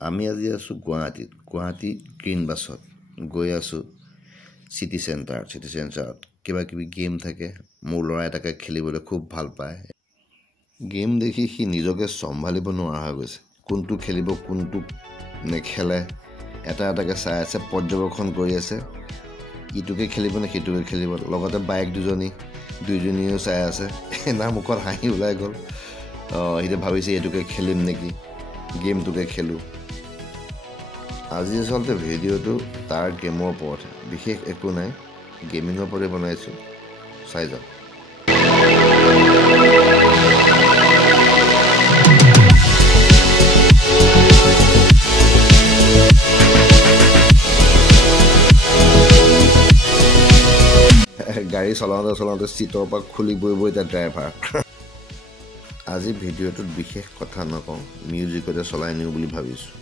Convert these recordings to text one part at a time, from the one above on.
আমি আজি আছোঁ গুৱাহাটী গ্ৰীণ বাছত গৈ আছোঁ চিটি চেণ্টাৰত কিবা কিবি গেম থাকে মোৰ ল'ৰা এটাকে খেলিবলৈ খুব ভাল পায় গেম দেখি সি নিজকে চম্ভালিব নোৱাৰা হৈ গৈছে কোনটো খেলিব কোনটো নেখেলে এটাকে চাই আছে পৰ্যবেক্ষণ কৰি আছে ইটোকে খেলিব নে সিটোকে খেলিব লগতে বাইক দুইজনীও চাই আছে না মুখত হাঁহি ওলাই গ'ল এতিয়া ভাবিছে এইটোকে খেলিম নেকি গেমটোকে খেলোঁ আজি আচলতে ভিডিঅ'টো তাৰ গেমৰ ওপৰত বিশেষ একো নাই গেমিঙৰ ওপৰতে বনাইছোঁ চাই যাওক গাড়ী চলাওঁতে চিটৰ পৰা খুলি বৈ এতিয়া ড্ৰাইভাৰ আজি ভিডিঅ'টোত বিশেষ কথা নকওঁ মিউজিকতে চলাই নিওঁ বুলি ভাবিছোঁ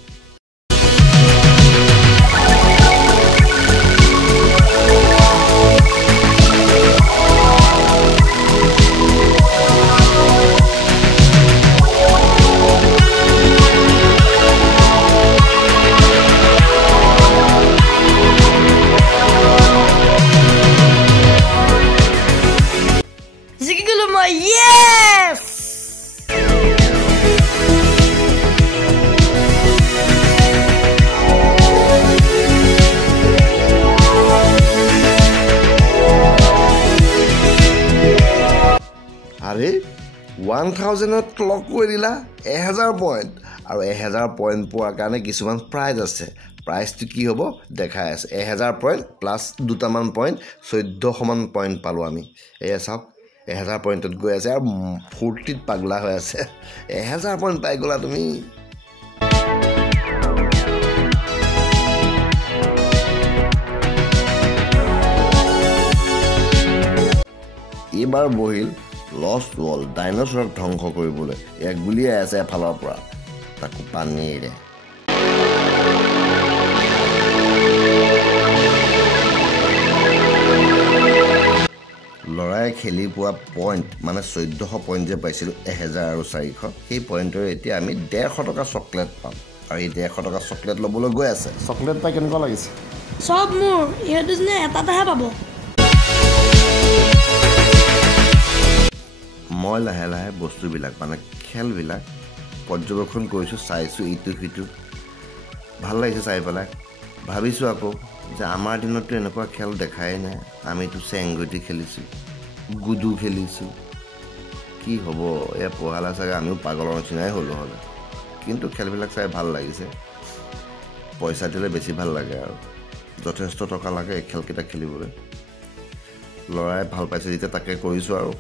Yes! আৰে 1000ত ক্লক কৰি দিলা 1000 পইণ্ট আৰু 1000 পইণ্ট পোৱাৰ কাৰণে কিছুমান প্ৰাইজ আছে প্ৰাইজটো কি হ'ব দেখাই আছে 1000 পইণ্ট প্লাছ দুটামান পইণ্ট 1400 মান পইণ্ট পালোঁ আমি এয়া চাওক 1000 পইণ্টত গৈ আছে আৰু ফূৰ্তিত পাগলা হৈ আছে 1000 পইণ্ট পাই গ'লা তুমি এইবাৰ বহিল লষ্ট ৱৰ্ল্ড ডাইনছৰক ধ্বংস কৰিবলৈ এক গুলিয়াই আছে এফালৰ পৰা তাকো পানীৰে ল'ৰাই খেলি পোৱা পইণ্ট মানে 1400 পইণ্ট যে পাইছিলোঁ 1000 আৰু 400 সেই পইণ্টৰ এতিয়া আমি 150 টকা চকলেট পাম আৰু এই 150 টকা চকলেট ল'বলৈ গৈ আছে চকলেট পাই কেনেকুৱা লাগিছে সব মোৰ ইহঁতে যেনে এটাহে পাব মই লাহে লাহে বস্তুবিলাক মানে খেলবিলাক পৰ্যবেক্ষণ কৰিছোঁ চাইছোঁ ইটো সিটো ভাল লাগিছে চাই পেলাই ভাবিছোঁ আকৌ যে আমাৰ দিনততো এনেকুৱা খেল দেখাই নাই আমিতো চেংগুটি খেলিছোঁ গুডু খেলিছোঁ কি হ'ব এয়া পঢ়ালে চাগে আমিও পাগলৰ নিচিনাই হ'লোঁ হ'লে কিন্তু খেলবিলাক চাই ভাল লাগিছে পইচা দিলে বেছি ভাল লাগে আৰু যথেষ্ট টকা লাগে এই খেলকেইটা খেলিবলৈ ল'ৰাই ভাল পাইছে যেতিয়া তাকে কৰিছোঁ আৰু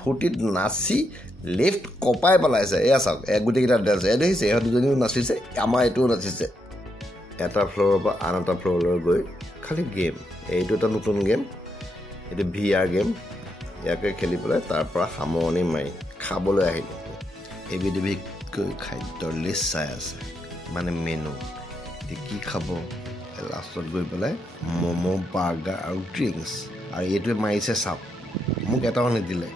ফূৰ্তিত নাচি লেফ্ট কপাই পেলাইছে এয়া চাওক গোটেইকেইটা ডেন্স এয়া দেখিছে ইহঁত দুজনীও নাচিছে আমাৰ এইটোও নাচিছে এটা ফ্ল'ৰৰ পৰা আন এটা ফ্ল'ৰলৈ গৈ খালি গেম এইটো এটা নতুন গেম এইটো VR গেম ইয়াকে খেলি পেলাই তাৰ পৰা সামৰণি মাৰি খাবলৈ আহিলোঁ এবিধ খাদ্যৰ লিষ্ট চাই আছে মানে মেনু কি খাব লাষ্টত গৈ পেলাই ম'ম' বাৰ্গাৰ আৰু ড্ৰিংকছ আৰু এইটোৱে মাৰিছে চাপ মোক এটাও নিদিলে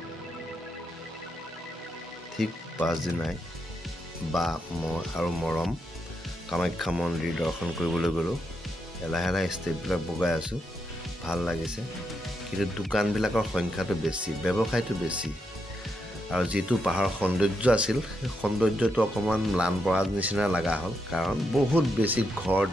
ঠিক পাছদিনাই বা মই আৰু মৰম কামাখ্যা মন্দিৰ দৰ্শন কৰিবলৈ গ'লোঁ লাহে লাহে ষ্টেপবিলাক বগাই আছোঁ ভাল লাগিছে কিন্তু দোকানবিলাকৰ সংখ্যাটো বেছি ব্যৱসায়টো বেছি আৰু যিটো পাহাৰৰ সৌন্দৰ্য আছিল সেই সৌন্দৰ্যটো অকণমান ম্লান পৰা নিচিনা লগা হ'ল কাৰণ বহুত বেছি ঘৰ